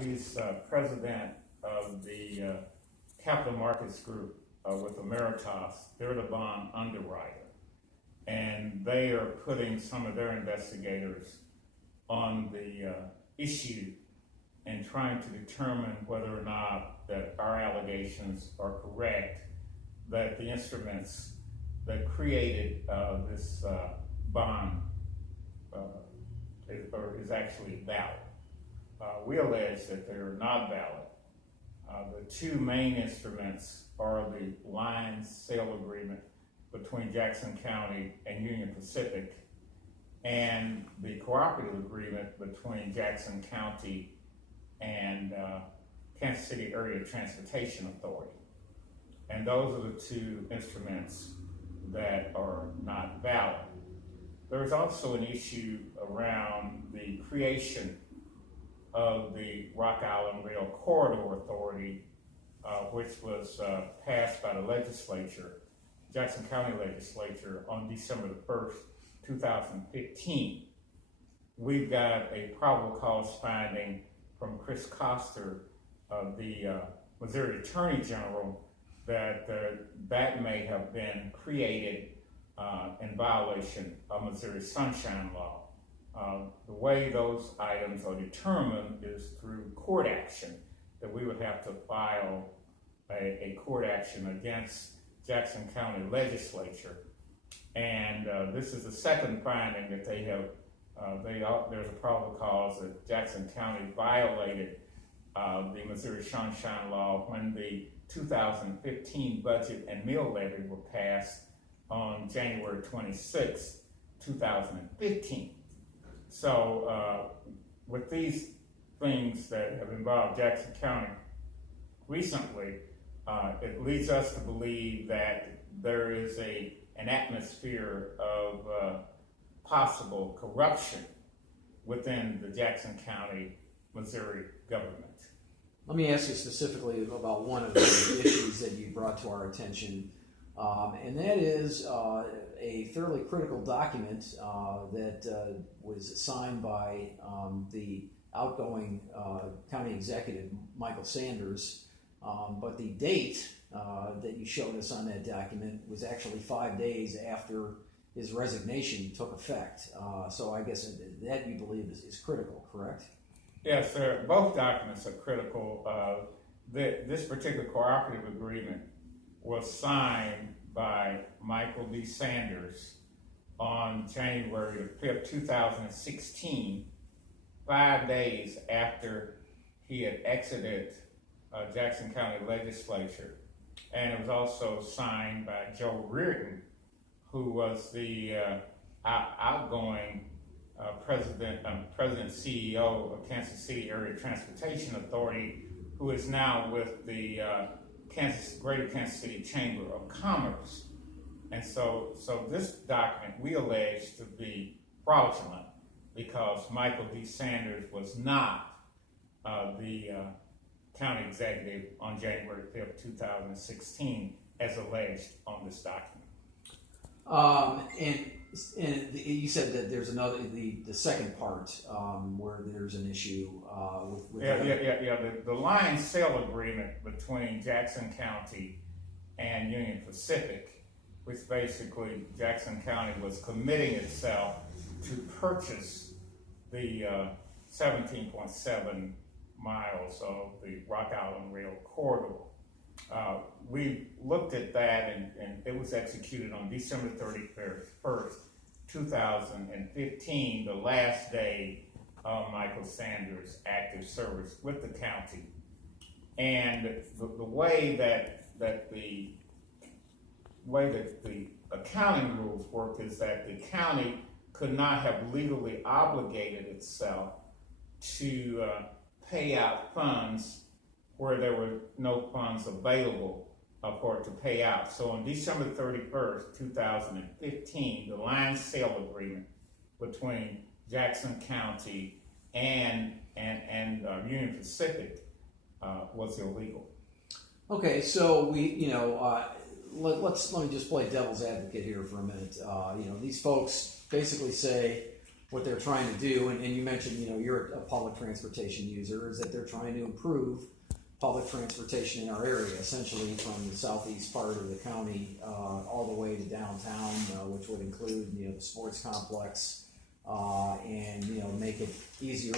He's president of the Capital Markets Group with Ameritas. They're the bond underwriter. And they are putting some of their investigators on the issue and trying to determine whether or not that our allegations are correct, that the instruments that created this bond is actually valid. We allege that they're not valid. The two main instruments are the line sale agreement between Jackson County and Union Pacific and the cooperative agreement between Jackson County and Kansas City Area Transportation Authority. And those are the two instruments that are not valid. There's also an issue around the creation of the Rock Island Rail Corridor Authority, which was passed by the legislature, Jackson County Legislature, on December the 1st, 2015. We've got a probable cause finding from Chris Koster, the Missouri Attorney General, that that may have been created in violation of Missouri Sunshine Law. The way those items are determined is through court action, that we would have to file a court action against Jackson County Legislature. And this is the second finding that they have. There's a probable cause that Jackson County violated the Missouri Sunshine Law when the 2015 budget and mill levy were passed on January 26, 2015. So with these things that have involved Jackson County recently, it leads us to believe that there is an atmosphere of possible corruption within the Jackson County, Missouri government. Let me ask you specifically about one of the issues that you brought to our attention, and that is a fairly critical document that was signed by the outgoing county executive, Michael Sanders, but the date that you showed us on that document was actually 5 days after his resignation took effect. So I guess that you believe is critical, correct? Yes, sir. Both documents are critical. This particular cooperative agreement was signed by Michael D. Sanders on January 5th, 2016, 5 days after he had exited Jackson County Legislature. And it was also signed by Joe Reardon, who was the outgoing president CEO of Kansas City Area Transportation Authority, who is now with the Greater Kansas City Chamber of Commerce. And so this document we allege to be fraudulent because Michael D. Sanders was not the county executive on January 5th, 2016, as alleged on this document. And you said that there's another, the second part where there's an issue with The line sale agreement between Jackson County and Union Pacific, which basically Jackson County was committing itself to purchase the 17.7 miles of the Rock Island Rail Corridor. We looked at that, and it was executed on December 31st, 2015, the last day of Michael Sanders' active service with the county. And the way that the accounting rules work is that the county could not have legally obligated itself to pay out funds where there were no funds available for it to pay out. So on December 31st, 2015, the line sale agreement between Jackson County and Union Pacific was illegal. Okay, so let me just play devil's advocate here for a minute. These folks basically say, what they're trying to do, and you mentioned, you know, you're a public transportation user, is that they're trying to improve public transportation in our area, essentially from the southeast part of the county all the way to downtown, which would include, you know, the sports complex, and, you know, make it easier